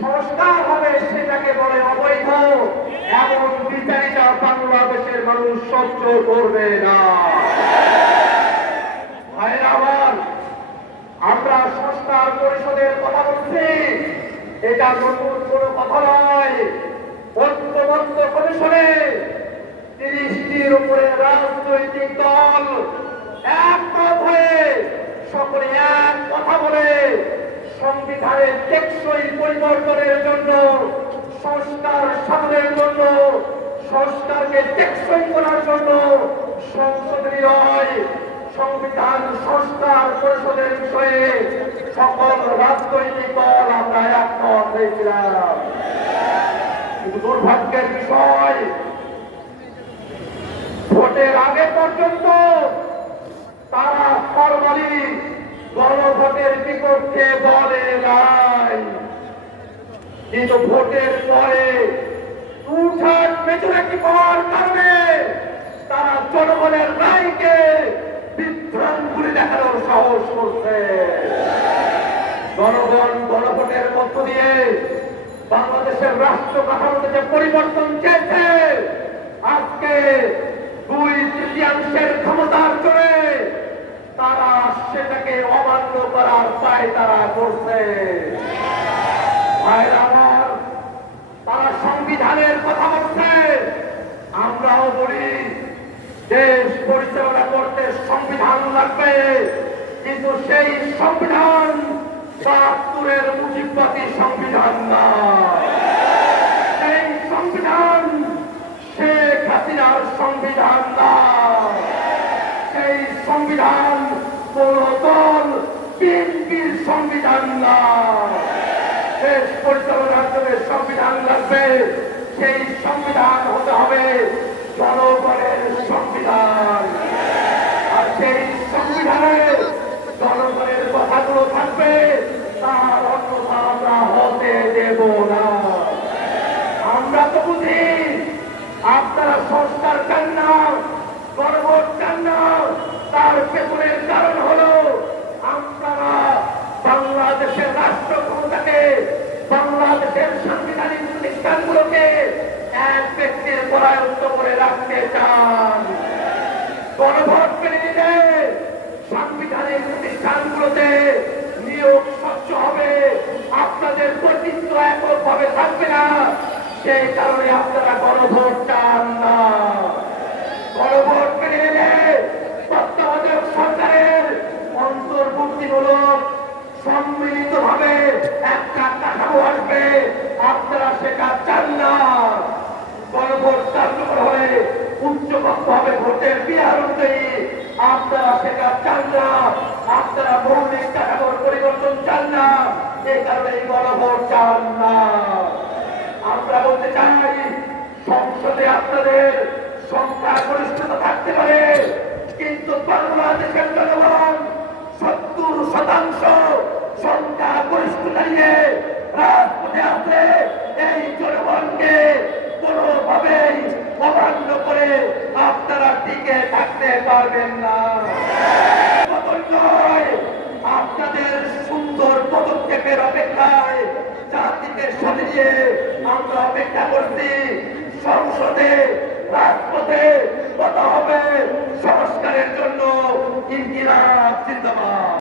সংস্কার হবে সেটাকে বলে অবৈধ, এমন বিচারিতা বাংলাদেশের মানুষ সহ্য করবে না। ভাইরা আমার, আমরা সংস্কার পরিষদের কথা বলছি, এটা নতুন কোনো কথা নয়। ঐক্যবদ্ধ কমিশনে 30টির উপরে রাজনৈতিক দল একমত হয়ে সকলে এক কথা বলে সংবিধানের টেকসই পরিবর্তনের জন্য, সংস্কার সাধনের জন্য, সংস্কারকে টেকসই করার জন্য সংসদীয় সংবিধান সংস্কার পরিষদের বিষয়ে সকল রাজনৈতিক দল আমরা একমত হয়েছিলাম। কিন্তু দুর্ভাগ্যের বিষয়, ভোটের আগে পর্যন্ত তারা ফরমালি গণভোটের বিপক্ষে বলে নাই, কিন্তু ভোটের পরে টুঠাট মেজরিটি পাওয়ার কারণে তারা জনগণের রায়কে বিভ্রান্তি দেখানোর সাহস করছে। জনগণ গণভোটের মধ্য দিয়ে বাংলাদেশের রাষ্ট্র কাঠামোতে যে পরিবর্তন চেয়েছে, আজকে 2/3 ক্ষমতার জোরে তারা সেটাকে অমান্য করার পায় তারা করছে। ভাইরা আমার, তারা সংবিধানের কথা বলছে, আমরাও বলি দেশ পরিচালনা করতে সংবিধান লাগবে, কিন্তু সেই সংবিধান ৭২-এর মুজিববাদী সংবিধান না। সেই সংবিধান শেখ হাসিনার সংবিধান না। সেই সংবিধান কোন দল বিএনপির সংবিধান না। দেশ পরিচালনার জন্য সংবিধান লাগবে, সেই সংবিধান হতে হবে জনগণের সংবিধান। আর সেই সংবিধানে জনগণের কথাগুলো থাকবে, তার অন্যথা আমরা হতে দেব না। আমরা তো বুঝি আপনারা সংস্কার চান না, গণভোট চান না, তার পেছনের কারণ হলো আপনারা বাংলাদেশের রাষ্ট্র ক্ষমতাকে, বাংলাদেশের সাংবিধানিক প্রতিষ্ঠানগুলোকে এক ব্যক্তির পরায়ত্ত করে রাখতে চান। গণভোট মেনে নিলে সাংবিধানিক প্রতিষ্ঠানগুলোতে নিয়োগ স্বচ্ছ হবে, আপনাদের কর্তৃত্ব এককভাবে থাকবে না, সেই কারণে আপনারা গণভোট চান না। গণভোট মেনে নিলে তত্ত্বাবধায়ক সরকারের অন্তর্ভুক্তিমূলক সম্মিলিতভাবে একটা কাঠামো আসবে, আপনারা সেটা চান না। গণভোট কার্যকর হলে উচ্চকক্ষ হবে ভোটের বিহার অনুযায়ী, আপনারা সেটা চান না। আপনারা মৌলিক কাঠামোর পরিবর্তন চান না, এই কারণে গণভোট চান না। আমরা বলতে চাই, সংসদে আপনাদের সংখ্যাগরিষ্ঠতা থাকতে পারে, কিন্তু বাংলাদেশের জনগণ 70% সংখ্যাগরিষ্ঠতা নিয়ে রাজপথে আছে। এই জনগণকে কোনোভাবেই অমান্য করে আপনারা টিকে থাকতে পারবেন না। আপনাদের সুন্দর পদক্ষেপের অপেক্ষায় জাতিকে সাথে নিয়ে আমরা অপেক্ষা করছি। সংসদে রাজপথে কথা হবে সংস্কারের জন্য। ইনকিলাব জিন্দাবাদ।